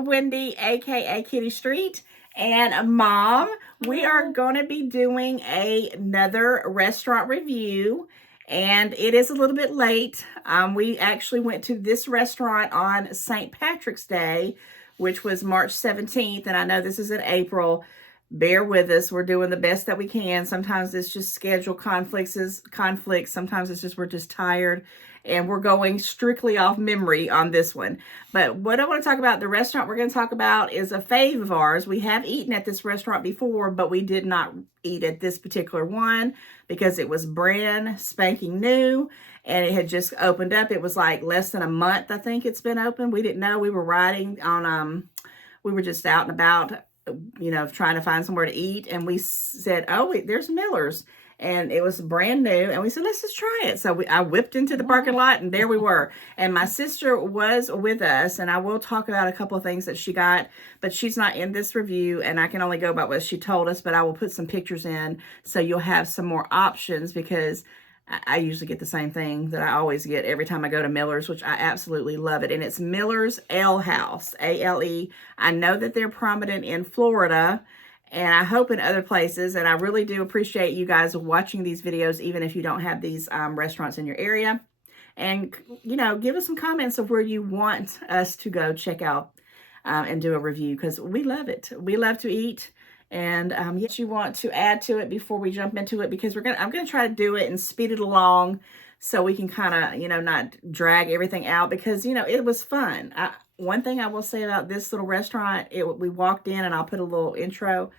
Wendy, aka Kitty Street, and Mom. We are going to be doing another restaurant review, and it is a little bit late. We actually went to this restaurant on St. Patrick's Day, which was March 17th, and I know this is in April. Bear with us. We're doing the best that we can. Sometimes it's just schedule conflicts. Sometimes it's just we're just tired, and we're going strictly off memory on this one. But what I want to talk about, the restaurant we're going to talk about, is a fave of ours. We have eaten at this restaurant before, but we did not eat at this particular one because it was brand spanking new and it had just opened up. It was like less than a month, I think it's been open. We didn't know. We were riding on, we were just out and about, trying to find somewhere to eat. And we said, oh, wait, there's Miller's. And it was brand new. And we said, let's just try it. So I whipped into the parking lot and there we were. And my sister was with us. And I will talk about a couple of things that she got. But she's not in this review. And I can only go about what she told us. But I will put some pictures in so you'll have some more options, because I usually get the same thing that I always get every time I go to Miller's, which I absolutely love it. And it's Miller's Ale House, A-L-E. I know that they're prominent in Florida, and I hope in other places. And I really do appreciate you guys watching these videos, even if you don't have these restaurants in your area. And, give us some comments of where you want us to go check out and do a review, because we love it. We love to eat. And yes, you want to add to it before we jump into it, because I'm gonna try to do it and speed it along so we can kind of, not drag everything out, because, it was fun. One thing I will say about this little restaurant, we walked in, and I'll put a little intro.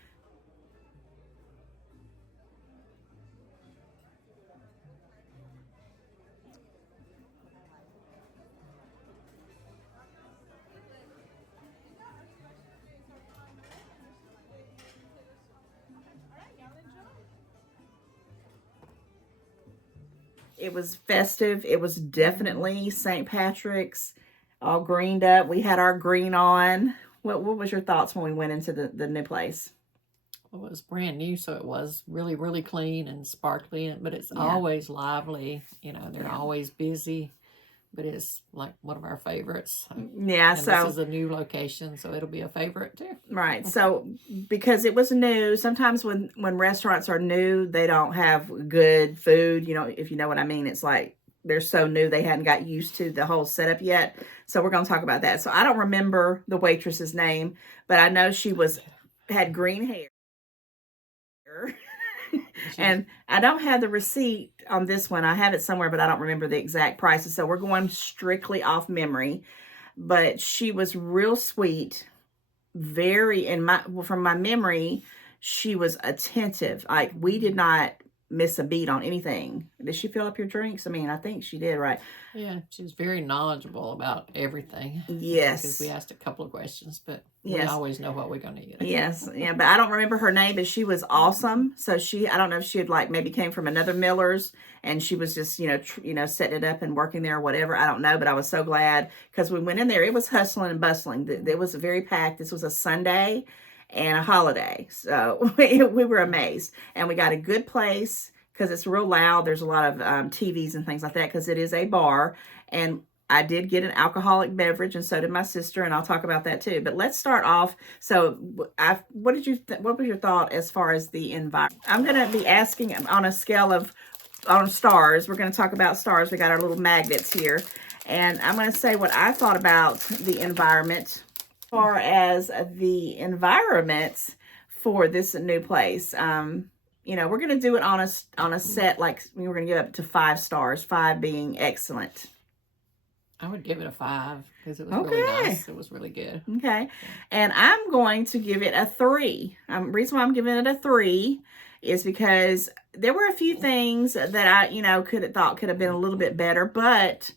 It was festive. It was definitely St. Patrick's, all greened up. We had our green on. What was your thoughts when we went into the new place? Well, it was brand new, so it was really, really clean and sparkly, but it's always lively. They're always busy, but it's like one of our favorites. Yeah, and so this is a new location, so it'll be a favorite too. Right. So because it was new, sometimes when restaurants are new, they don't have good food. If you know what I mean, it's like they're so new, they hadn't got used to the whole setup yet. So we're going to talk about that. So I don't remember the waitress's name, but I know she had green hair. And I don't have the receipt on this one. I have it somewhere, but I don't remember the exact prices. So we're going strictly off memory. But she was real sweet, from my memory, she was attentive. Like, we did not miss a beat on anything. Did she fill up your drinks? I mean, I think she did, right? Yeah, she's very knowledgeable about everything. Yes. Because we asked a couple of questions, but yes, we always know what we're going to eat. Yes, yeah, but I don't remember her name, but she was awesome. So I don't know if she had maybe came from another Miller's and she was just, setting it up and working there or whatever. I don't know, but I was so glad, because we went in there. It was hustling and bustling. It was very packed. This was a Sunday and a holiday. So we were amazed, and we got a good place because it's real loud. There's a lot of TVs and things like that, because it is a bar. And I did get an alcoholic beverage, and so did my sister, and I'll talk about that too. But let's start off. So what was your thought as far as the environment? I'm going to be asking on a scale on stars. We're going to talk about stars. We got our little magnets here. And I'm going to say what I thought about the environment. As far as the environment for this new place, we're going to do it on a set, like we're going to give up to 5 stars, 5 being excellent. I would give it a 5 because it was really nice. It was really good. Okay. And I'm going to give it a 3. The reason why I'm giving it a 3 is because there were a few things that I, could have been a little bit better, but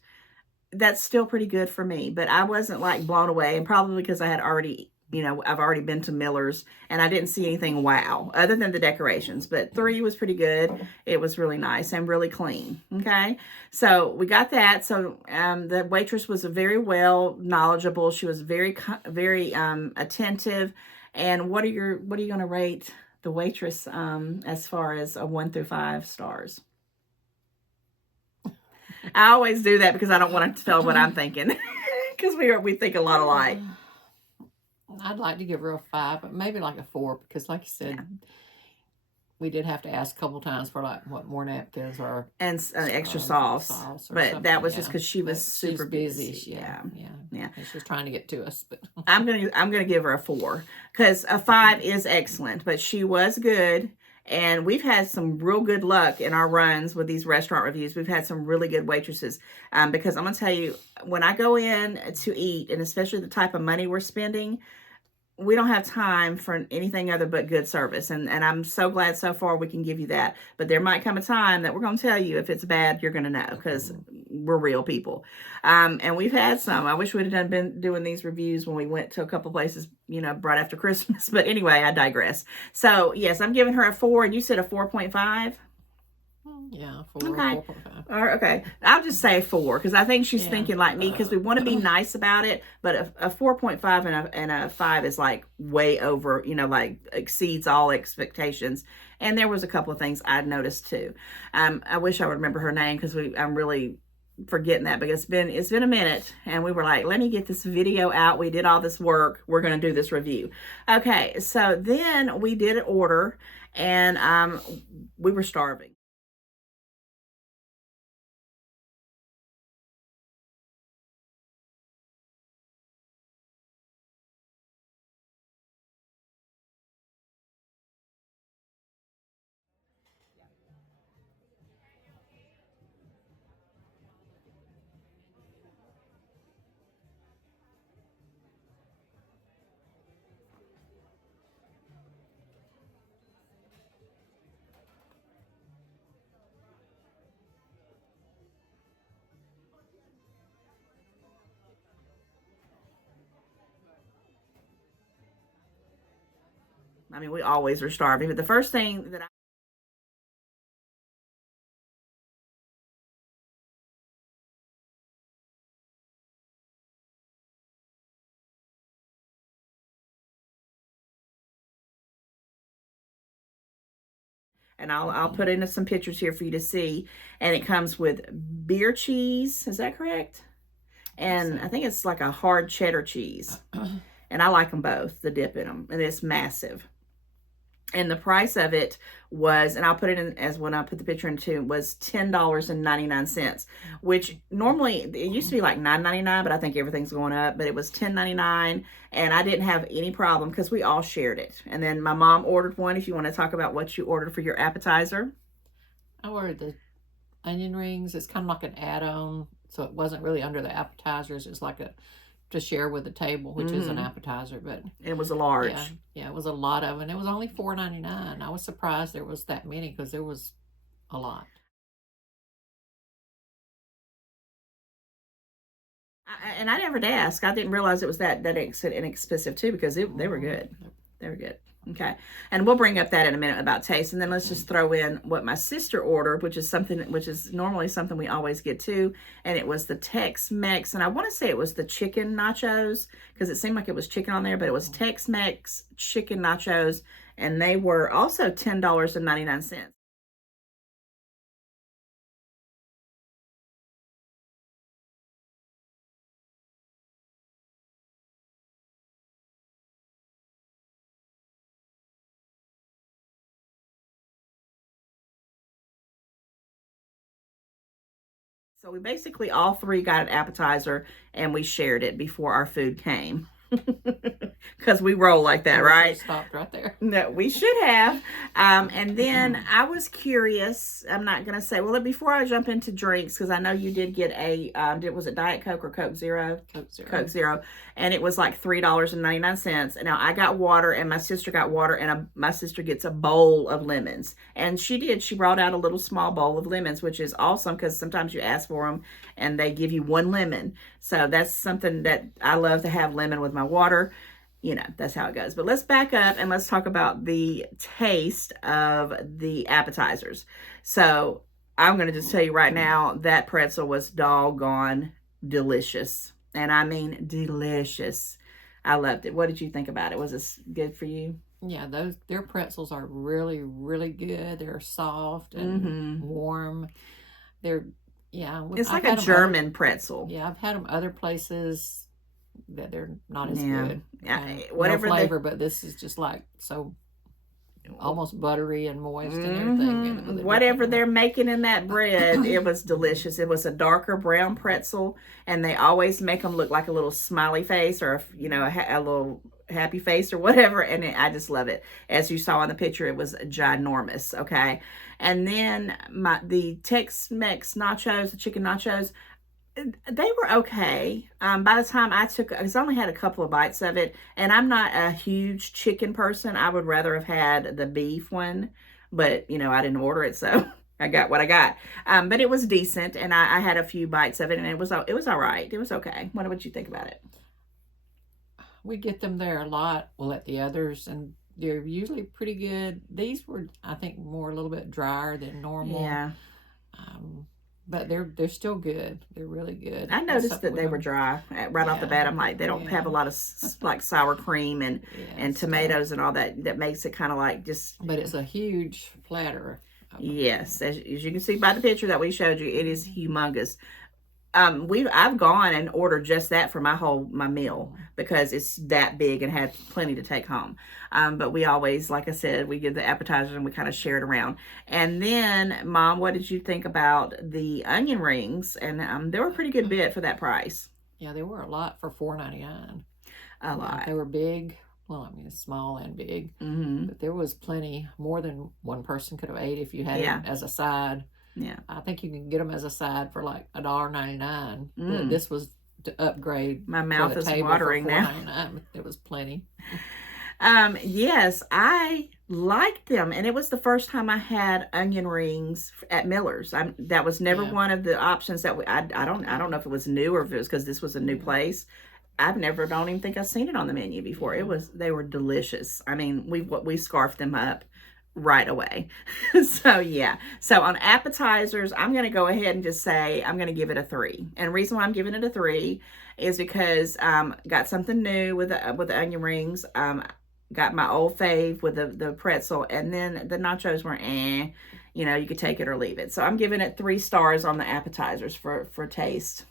that's still pretty good for me. But I wasn't like blown away, and probably because I had already, I've already been to Miller's and I didn't see anything wow other than the decorations. But 3 was pretty good. It was really nice and really clean. Okay, so we got that. So the waitress was very well knowledgeable. She was very attentive. And what are you going to rate the waitress as far as a 1 through 5 stars? I always do that because I don't want to tell what I'm thinking, because we think a lot alike. I'd like to give her a 5, but maybe like a 4 because, like you said, we did have to ask a couple times for like more napkins or and extra sauce. But that was just because she was super busy. Yeah. And she was trying to get to us. But I'm gonna give her a 4 because a 5 is excellent, but she was good. And we've had some real good luck in our runs with these restaurant reviews. We've had some really good waitresses. Because I'm going to tell you, when I go in to eat, and especially the type of money we're spending, we don't have time for anything other but good service. And I'm so glad so far we can give you that. But there might come a time that we're going to tell you if it's bad, you're going to know because we're real people. And we've had some. I wish we'd have been doing these reviews when we went to a couple places, right after Christmas. But anyway, I digress. So, yes, I'm giving her a 4, and you said a 4.5? Yeah, 4, okay. 4.5. Okay, I'll just say 4 because I think she's thinking like me because we want to be nice about it. But a 4.5 and a 5 is like way over, like exceeds all expectations. And there was a couple of things I'd noticed too. I wish I would remember her name because I'm really forgetting that because it's been a minute, and we were like, let me get this video out. We did all this work. We're going to do this review. Okay, so then we did order, and we were starving. I mean, we always were starving, but the first thing that and I'll put in some pictures here for you to see, and it comes with beer cheese. Is that correct? And I think it's like a hard cheddar cheese, and I like them both, the dip in them, and it's massive. And the price of it was, and I'll put it in as when I put the picture in too, was $10.99, which normally it used to be like $9.99, but I think everything's going up. But it was $10.99, and I didn't have any problem because we all shared it. And then my mom ordered one. If you want to talk about what you ordered for your appetizer, I ordered the onion rings. It's kind of like an add-on, so it wasn't really under the appetizers. It's like to share with the table, which is an appetizer, but it was a large. Yeah, it was a lot of, and it was only $4.99. I was surprised there was that many because there was a lot. And I never asked. I didn't realize it was that inexpensive too because they were good. They were good. Okay, and we'll bring up that in a minute about taste, and then let's just throw in what my sister ordered, which is normally something we always get too, and it was the Tex-Mex, and I want to say it was the chicken nachos because it seemed like it was chicken on there, but it was Tex-Mex chicken nachos, and they were also $10.99. So we basically all three got an appetizer and we shared it before our food came. Because we roll like that, right? Stopped right there. No, we should have. And then I was curious. I'm not going to say, well, before I jump into drinks, because I know you did get was it Diet Coke or Coke Zero? Coke Zero. And it was like $3.99. And now I got water and my sister got water, and my sister gets a bowl of lemons. And she did. She brought out a little small bowl of lemons, which is awesome because sometimes you ask for them and they give you one lemon. So that's something that I love to have, lemon with my water. That's how it goes. But let's back up and let's talk about the taste of the appetizers. So I'm going to just tell you right now that pretzel was doggone delicious. And I mean delicious. I loved it. What did you think about it? Was this good for you? Yeah, their pretzels are really, really good. They're soft and warm. It's like a German pretzel. Yeah, I've had them other places that they're not as Yeah. good. Yeah, Whatever whatever they- flavor, but this is just like so almost buttery and moist and everything. with a Whatever different- they're making in that bread, it was delicious. It was a darker brown pretzel, and they always make them look like a little smiley face or a little happy face or whatever. And I just love it. As you saw in the picture, it was ginormous. Okay, and then the Tex-Mex nachos, the chicken nachos, they were okay. By the time I only had a couple of bites of it, and I'm not a huge chicken person. I would rather have had the beef one, but I didn't order it, so I got what I got. But it was decent, and I had a few bites of it, and it was all right. It was okay. What would you think about it? We get them there a lot. We'll let the others, and they're usually pretty good. These were, I think, more a little bit drier than normal. Yeah. But they're still good. They're really good. I noticed that they were dry right off the bat. I'm like, they don't have a lot of like sour cream and tomatoes and all that makes it kind of like just. But it's a huge platter. Yes, as you can see by the picture that we showed you, it is humongous. I've gone and ordered just that for my meal because it's that big and had plenty to take home. But we always, like I said, we get the appetizers and we kind of share it around. And then, Mom, what did you think about the onion rings? And they were a pretty good bit for that price. Yeah, they were a lot for $4.99. A lot. They were big. Well, I mean, small and big. Mm-hmm. But there was plenty, more than one person could have ate if you had it as a side. Yeah, I think you can get them as a side for like $1.99. But this was to upgrade. My mouth is watering now. It was plenty. Yes, I liked them, and it was the first time I had onion rings at Miller's. That was never one of the options that I don't know if it was new or if it was because this was a new place. Don't even think I've seen it on the menu before. They were delicious. I mean, we scarfed them up right away. So yeah. So on appetizers, I'm going to go ahead and just say I'm going to give it a 3. And the reason why I'm giving it a 3 is because got something new with the onion rings. Got my old fave with the pretzel, and then the nachos were you could take it or leave it. So I'm giving it 3 stars on the appetizers for taste.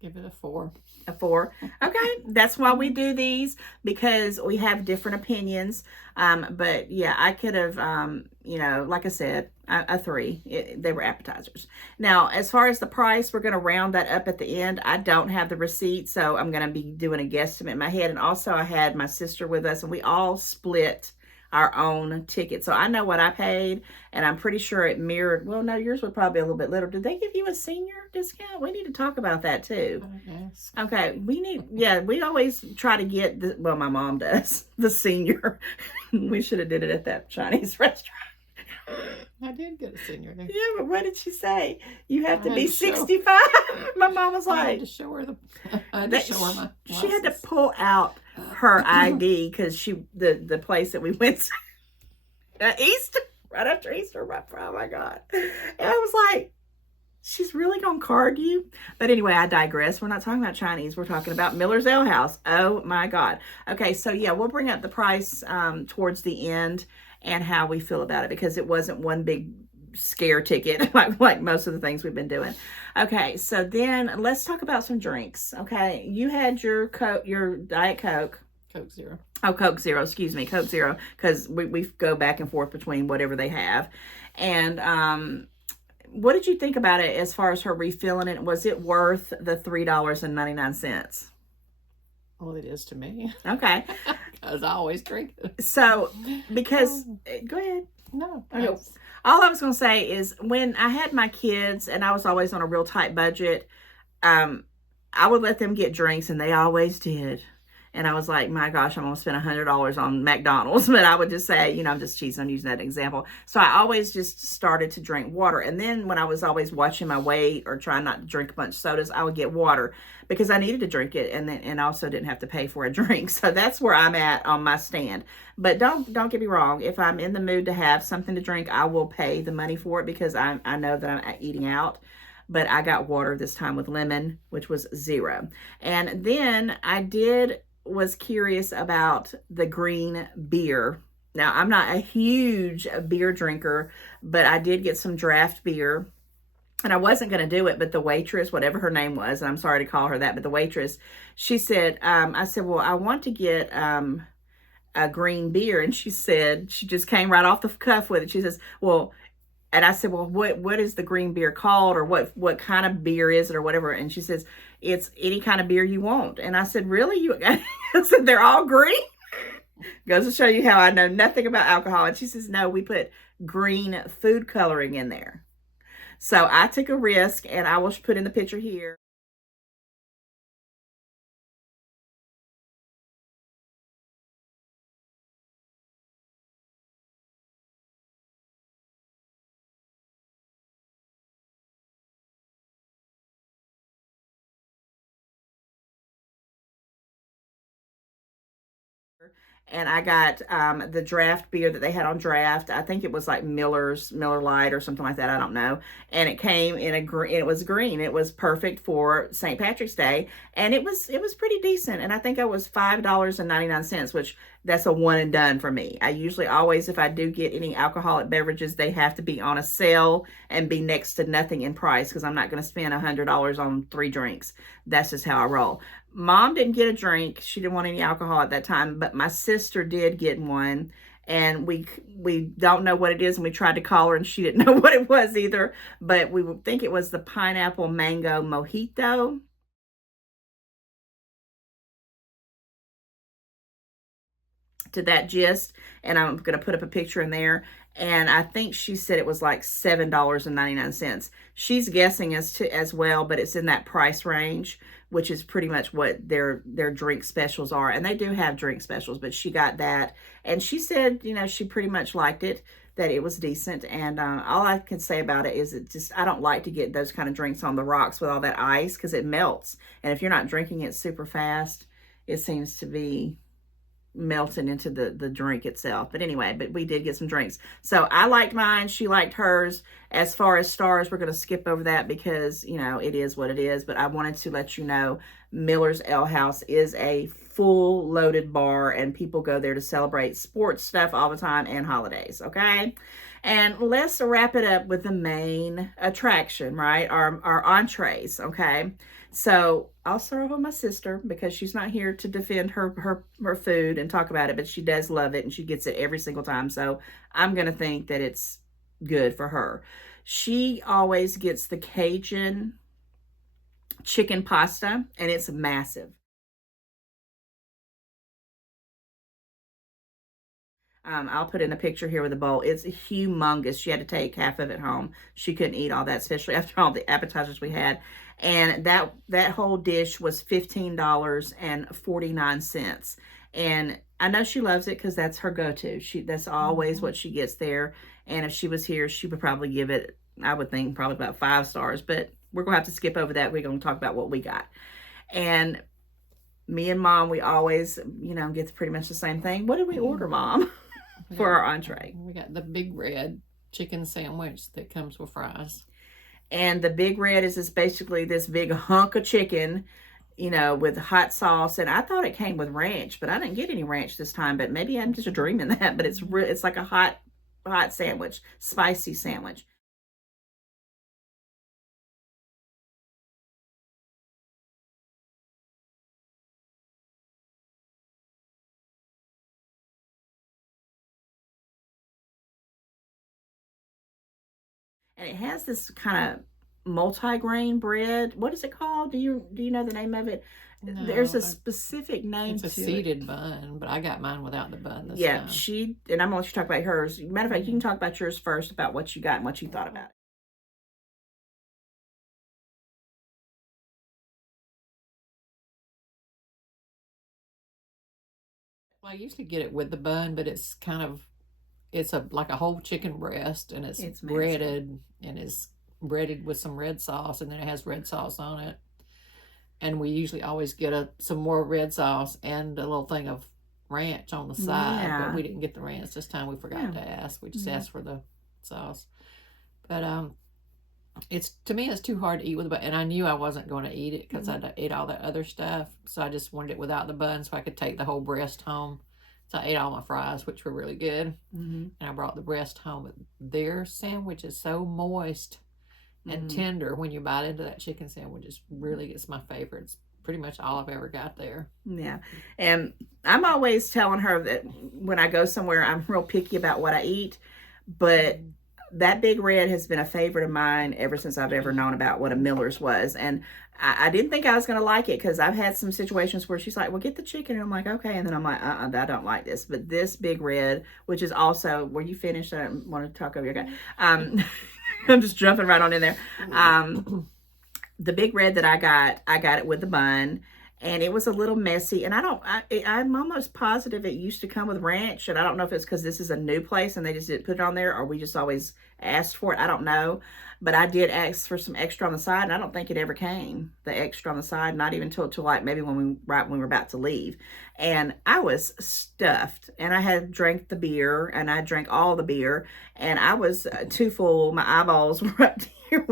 Give it a 4. A 4. Okay, that's why we do these, because we have different opinions. But yeah, I could have, like I said, a 3. They were appetizers. Now, as far as the price, we're going to round that up at the end. I don't have the receipt, so I'm going to be doing a guesstimate in my head. And also, I had my sister with us, and we all split our own ticket. So I know what I paid, and I'm pretty sure it mirrored. Well, no, yours would probably be a little bit little. Did they give you a senior discount? We need to talk about that too. Okay, we always try to get my mom does, the senior. We should have did it at that Chinese restaurant. I did get a senior. Yeah, but what did she say? You have to be 65. My mom was like, I had to show her my license. She had to pull out her ID because the place that we went to Easter, right after Easter, oh my God. And I was like, she's really gonna card you? But anyway, I digress. We're not talking about Chinese. We're talking about Miller's Ale House. Oh my God. Okay, so yeah, we'll bring up the price towards the end and how we feel about it, because it wasn't one big scare ticket like most of the things we've been doing. Okay, so then let's talk about some drinks. Okay, you had your Diet Coke. Coke Zero. Oh, Coke Zero, excuse me, Coke Zero, because we go back and forth between whatever they have. And what did you think about it as far as her refilling it? Was it worth the $3.99? Well, it is to me. Okay. Because I always drink it. So, because, go ahead. No. Okay. All I was going to say is when I had my kids and I was always on a real tight budget, I would let them get drinks, and they always did. And I was like, my gosh, I'm going to spend $100 on McDonald's. But I would just say, I'm just cheesing. I'm using that example. So I always just started to drink water. And then when I was always watching my weight or trying not to drink a bunch of sodas, I would get water because I needed to drink it, and also didn't have to pay for a drink. So that's where I'm at on my stand. But don't get me wrong. If I'm in the mood to have something to drink, I will pay the money for it because I know that I'm eating out. But I got water this time with lemon, which was $0. And then I was curious about the green beer. Now, I'm not a huge beer drinker, but I did get some draft beer. and I wasn't going to do it, but the waitress, whatever her name was, and I'm sorry to call her that, but the waitress, she said, I said, well, I want to get a green beer. And she said, she just came right off the cuff with it. She says, well, and I said, well, what is the green beer called, or what kind of beer is it, or whatever? And she says, it's any kind of beer you want. And I said, really? I said, they're all green? Goes to show you how I know nothing about alcohol. And she says, no, we put green food coloring in there. So I took a risk, and I will put in the picture here. And I got the draft beer that they had on draft. I think it was like Miller Lite or something like that. I don't know. And it came in it was green. It was perfect for St. Patrick's Day, and it was pretty decent. And I think it was $5.99, which that's a one and done for me. I usually always, if I do get any alcoholic beverages, they have to be on a sale and be next to nothing in price, because I'm not going to spend $100 on 3 drinks. That's just how I roll. Mom didn't get a drink. She didn't want any alcohol at that time, but my sister did get one, and we don't know what it is, and we tried to call her, and she didn't know what it was either, but we would think it was the pineapple mango mojito. To that gist, and I'm going to put up a picture in there, and I think she said it was like $7.99. She's guessing as well, but it's in that price range, which is pretty much what their drink specials are. And they do have drink specials, but she got that, and she said, she pretty much liked it, that it was decent. And all I can say about it is, I don't like to get those kind of drinks on the rocks with all that ice, because it melts, and if you're not drinking it super fast, it seems to be melting into the drink itself. But anyway, we did get some drinks. So I liked mine, she liked hers. As far as stars, we're going to skip over that, because it is what it is. But I wanted to let you know, Miller's Ale House is a full loaded bar, and people go there to celebrate sports stuff all the time and holidays. Okay, and let's wrap it up with the main attraction, right? Our entrees. Okay, so I'll start off with my sister, because she's not here to defend her food and talk about it, but she does love it, and she gets it every single time. So I'm going to think that it's good for her. She always gets the Cajun chicken pasta, and it's massive. I'll put in a picture here with a bowl. It's humongous. She had to take half of it home. She couldn't eat all that, especially after all the appetizers we had. And that whole dish was $15.49. And I know she loves it, because that's her go-to. That's always what she gets there. And if she was here, she would probably give it, I would think, probably about 5 stars. But we're going to have to skip over that. We're going to talk about what we got. And me and Mom, we always, get pretty much the same thing. What did we order, Mom, for our entree? We got the Big Red chicken sandwich that comes with fries. And the Big Red is basically this big hunk of chicken, with hot sauce. And I thought it came with ranch, but I didn't get any ranch this time. But maybe I'm just dreaming that. But it's like a hot sandwich, spicy sandwich. And it has this kind of multi-grain bread. What is it called? Do you know the name of it? No, There's a specific name to it. It's a seeded bun, but I got mine without the bun this Yeah, time. and I'm going to let you talk about hers. Matter of fact, you can talk about yours first, about what you got and what you thought about it. Well, I usually get it with the bun, but it's like a whole chicken breast, and it's breaded, and it's breaded with some red sauce, and then it has red sauce on it. And we usually always get some more red sauce and a little thing of ranch on the side, but we didn't get the ranch this time. We forgot to ask. We just asked for the sauce. But to me, it's too hard to eat with a bun, and I knew I wasn't going to eat it, because I ate all that other stuff. So I just wanted it without the bun, so I could take the whole breast home. So I ate all my fries, which were really good. And I brought the breast home. Their sandwich is so moist. and tender when you bite into that chicken sandwich. It's my favorite. It's pretty much all I've ever got there. Yeah. And I'm always telling her that when I go somewhere, I'm real picky about what I eat, but that Big Red has been a favorite of mine ever since I've ever known about what a Miller's was. And I didn't think I was going to like it because I've had some situations where she's like, well, get the chicken. And I'm like, okay. And then I'm like, I don't like this. But this Big Red, which is also, were you finished? I don't want to talk over your guy. I'm just jumping right on in there. The Big Red that I got it with the bun. And it was a little messy. And I'm almost positive it used to come with ranch. And I don't know if it's because this is a new place and they just didn't put it on there, or we just always asked for it. I don't know. But I did ask for some extra on the side, and I don't think it ever came, the extra on the side, not even till like maybe right when we were about to leave. And I was stuffed, and I had drank the beer, and I drank all the beer, and I was too full. My eyeballs were up here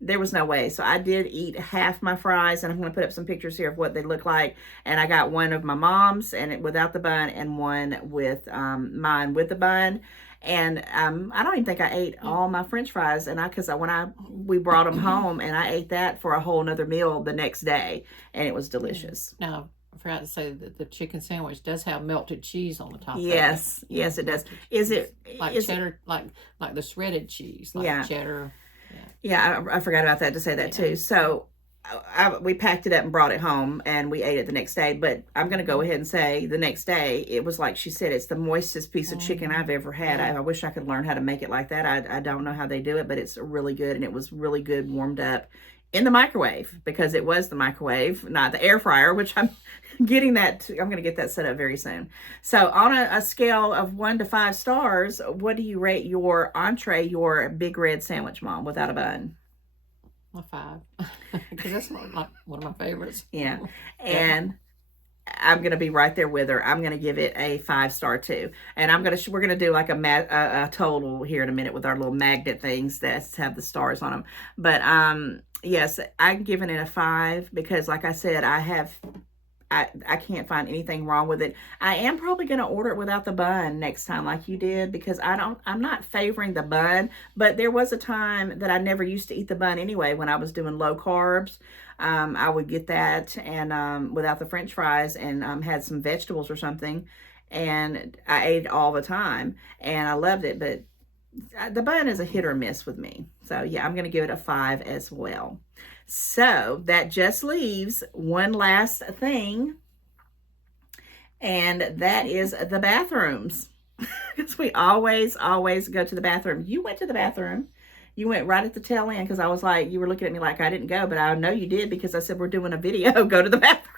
there was no way. So I did eat half my fries, and I'm going to put up some pictures here of what they look like. And I got one of my mom's and without the bun, and one with mine with the bun. And I don't even think I ate all my French fries, and we brought them home, and I ate that for a whole nother meal the next day, and it was delicious. Now, I forgot to say that the chicken sandwich does have melted cheese on the top. Yes, of it. Yes, it does. Is it like cheddar, like the shredded cheese, like cheddar? Yeah, I forgot about that to say that too. So we packed it up and brought it home, and we ate it the next day. But I'm going to go ahead and say the next day, it was like she said, it's the moistest piece of chicken I've ever had. I wish I could learn how to make it like that. I don't know how they do it, but it's really good, and it was really good warmed up in the microwave, because it was the microwave, not the air fryer, which I'm getting that. I'm going to get that set up very soon. So on a scale of 1 to 5 stars, what do you rate your entree, your Big Red sandwich, Mom, without a bun? A 5, because that's like one of my favorites. Yeah. And I'm going to be right there with her. I'm going to give it a 5-star too. And we're going to do like a total here in a minute with our little magnet things that have the stars on them. But yes, I'm giving it a 5 because, like I said, I can't find anything wrong with it. I am probably going to order it without the bun next time like you did, because I'm not favoring the bun, but there was a time that I never used to eat the bun anyway when I was doing low carbs. I would get that and without the French fries, and had some vegetables or something, and I ate it all the time and I loved it, but the bun is a hit or miss with me. So yeah, I'm going to give it a 5 as well. So that just leaves one last thing, and that is the bathrooms. Because we always go to the bathroom. You went to the bathroom. You went right at the tail end, because I was like, you were looking at me like I didn't go, but I know you did, because I said we're doing a video. Go to the bathroom.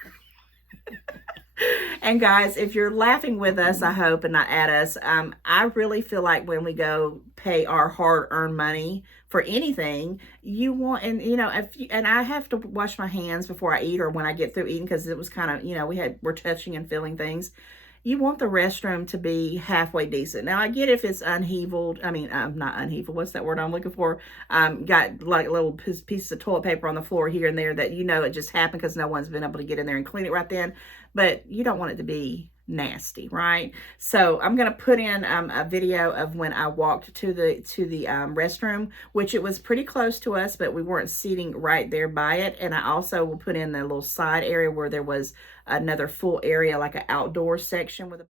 And guys, if you're laughing with us, I hope, and not at us, I really feel like when we go pay our hard-earned money for anything, you want, and and I have to wash my hands before I eat, or when I get through eating, because it was kind of, we're touching and feeling things. You want the restroom to be halfway decent. Now, I get if it's unheveled. I mean, not unheveled. What's that word I'm looking for? Got like little pieces of toilet paper on the floor here and there that it just happened because no one's been able to get in there and clean it right then. But you don't want it to be nasty, right? So I'm going to put in a video of when I walked to the restroom, which it was pretty close to us, but we weren't sitting right there by it. And I also will put in the little side area where there was another full area, like an outdoor section with a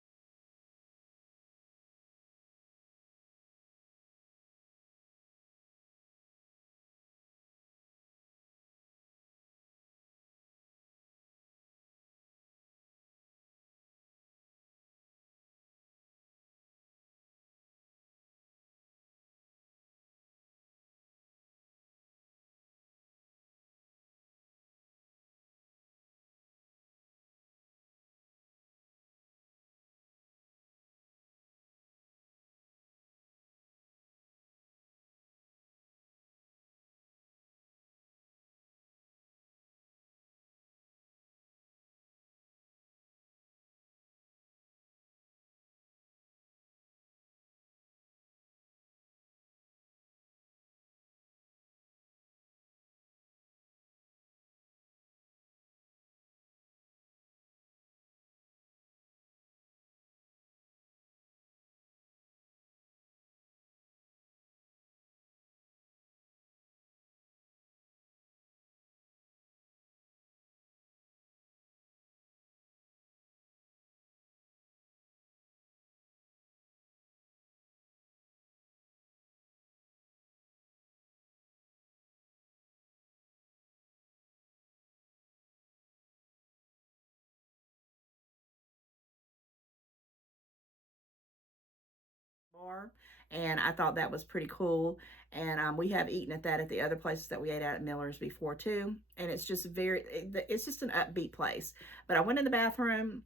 bar, and I thought that was pretty cool. And we have eaten at that at the other places that we ate at Miller's before too, and it's just it's just an upbeat place. But I went in the bathroom,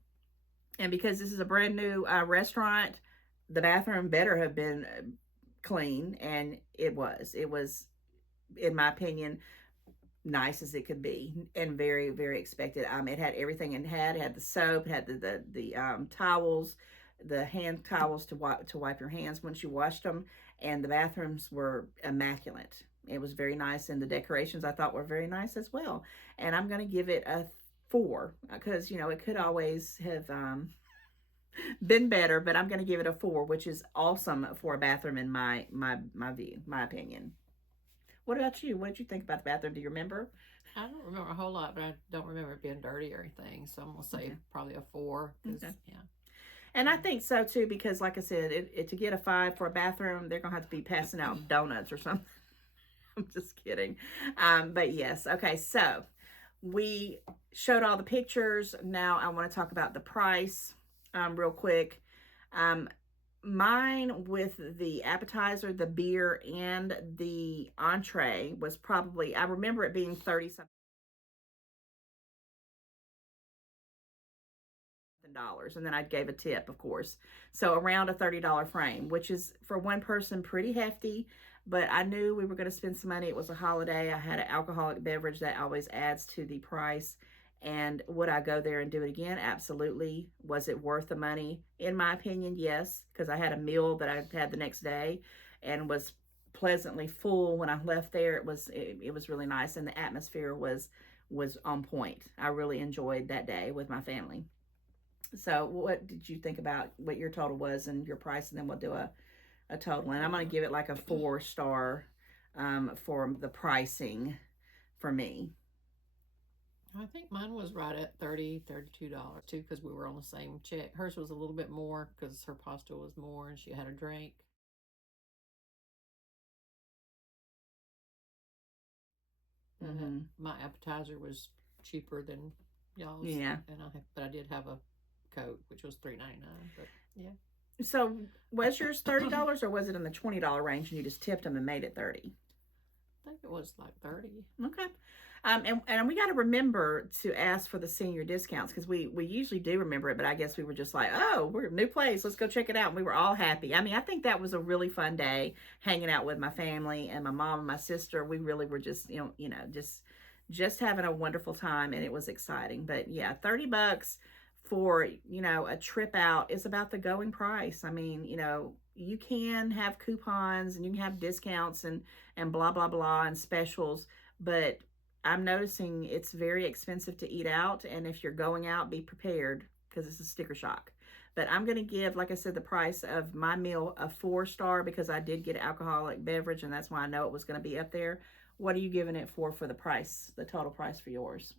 and because this is a brand new restaurant, the bathroom better have been clean, and it was in my opinion nice as it could be, and very, very expected. It had everything. It had the soap, it had the towels, the hand towels to wipe your hands once you washed them, and the bathrooms were immaculate. It was very nice, and the decorations I thought were very nice as well. And I'm going to give it a 4, because it could always have been better, but I'm going to give it a 4, which is awesome for a bathroom in my view, my opinion. What about you? What did you think about the bathroom? Do you remember? I don't remember a whole lot, but I don't remember it being dirty or anything. So I'm gonna say probably a 4. Okay. Yeah. And I think so too, because like I said, to get a 5 for a bathroom, they're gonna have to be passing out donuts or something. I'm just kidding. But yes, okay. So we showed all the pictures. Now I want to talk about the price real quick. Mine with the appetizer, the beer, and the entree was probably, I remember it being 30 something dollars, and then I gave a tip, of course. So around a $30 frame, which is for one person pretty hefty, but I knew we were going to spend some money. It was a holiday. I had an alcoholic beverage that always adds to the price. And would I go there and do it again? Absolutely. Was it worth the money? In my opinion, yes, because I had a meal that I had the next day and was pleasantly full when I left there. It was really nice, and the atmosphere was on point. I really enjoyed that day with my family. So what did you think about what your total was and your price, and then we'll do a total. And I'm going to give it like a 4-star for the pricing for me. I think mine was right at $32 too, because we were on the same check. Hers was a little bit more because her pasta was more and she had a drink. Mm-hmm. My appetizer was cheaper than y'all's. Yeah. But I did have a Coke, which was $3.99. But yeah. So was yours $30 or was it in the $20 range and you just tipped them and made it 30? I think it was like 30. Okay. And we got to remember to ask for the senior discounts, because we usually do remember it, but I guess we were just like, oh, we're a new place, let's go check it out. And we were all happy. I mean, I think that was a really fun day hanging out with my family and my mom and my sister. We really were just, just having a wonderful time, and it was exciting. But yeah, $30 for, a trip out is about the going price. I mean, you can have coupons and you can have discounts and blah, blah, blah, and specials, but I'm noticing it's very expensive to eat out. And if you're going out, be prepared, because it's a sticker shock. But I'm going to give, like I said, the price of my meal a 4-star, because I did get an alcoholic beverage, and that's why I know it was going to be up there. What are you giving it for the price, the total price for yours?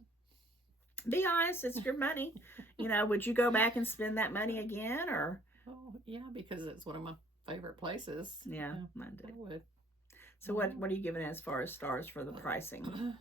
Be honest, it's your money. Would you go back and spend that money again, or? Oh, yeah, because it's one of my favorite places. Yeah, mine too. I would. So what are you giving as far as stars for the pricing?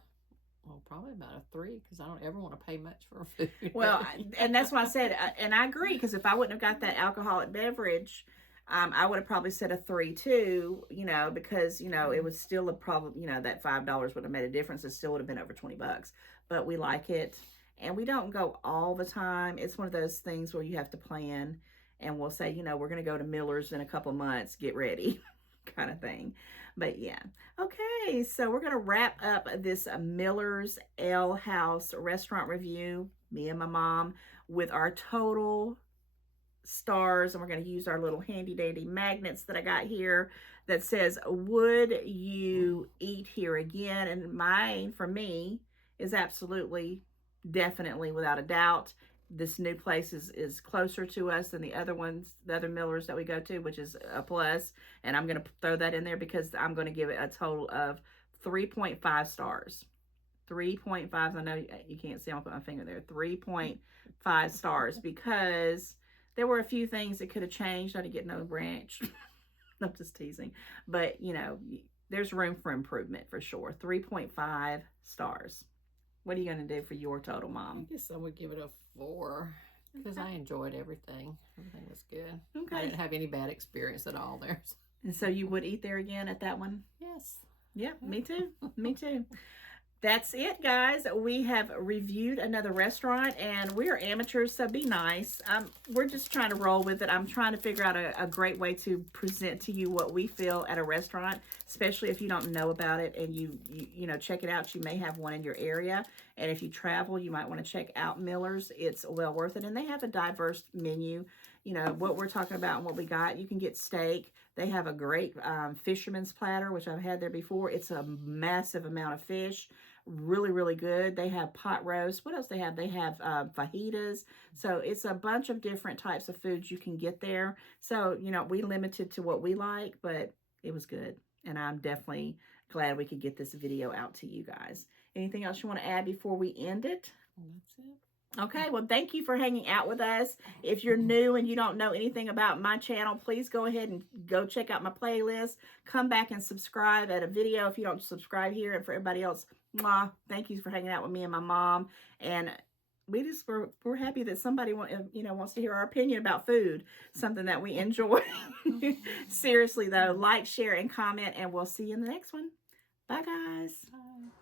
Well, probably about a 3, because I don't ever want to pay much for food. Well, and that's why I said, and I agree, because if I wouldn't have got that alcoholic beverage, I would have probably said a 3 too, because, it was still a problem, that $5 would have made a difference. It still would have been over $20, but we like it. And we don't go all the time. It's one of those things where you have to plan, and we'll say, we're going to go to Miller's in a couple of months, get ready kind of thing. But yeah. Okay, so we're going to wrap up this Miller's Ale House restaurant review, me and my mom, with our total stars. And we're going to use our little handy dandy magnets that I got here that says, would you eat here again? And mine, for me, is absolutely, definitely, without a doubt. This new place is closer to us than the other ones, the other Millers that we go to, which is a plus. And I'm going to throw that in there because I'm going to give it a total of 3.5 stars. 3.5. I know you can't see, I'll put my finger there. 3.5 stars, because there were a few things that could have changed. I didn't get no ranch. I'm just teasing. But, there's room for improvement for sure. 3.5 stars. What are you going to do for your total, Mom? I guess I would give it a 4. Because I enjoyed everything. Everything was good. Okay. I didn't have any bad experience at all there. And so you would eat there again at that one? Yes. Yeah, me too. Me too. That's it, guys. We have reviewed another restaurant, and we are amateurs, so be nice. We're just trying to roll with it. I'm trying to figure out a great way to present to you what we feel at a restaurant, especially if you don't know about it and you know, check it out. You may have one in your area, and if you travel, you might want to check out Miller's. It's well worth it, and they have a diverse menu. You know, what we're talking about and what we got. You can get steak. They have a great fisherman's platter, which I've had there before. It's a massive amount of fish. Really, really good. They have pot roast. What else they have? They have fajitas. So it's a bunch of different types of foods you can get there. So, you know, we limited to what we like, but it was good. And I'm definitely glad we could get this video out to you guys. Anything else you want to add before we end it? That's it. Okay, well, thank you for hanging out with us. If you're new and you don't know anything about my channel, please go ahead and go check out my playlist. Come back and subscribe at a video if you don't subscribe here. And for everybody else, mwah, thank you for hanging out with me and my mom. And we're happy that somebody wants to hear our opinion about food, something that we enjoy. Seriously, though, like, share, and comment, and we'll see you in the next one. Bye, guys. Bye.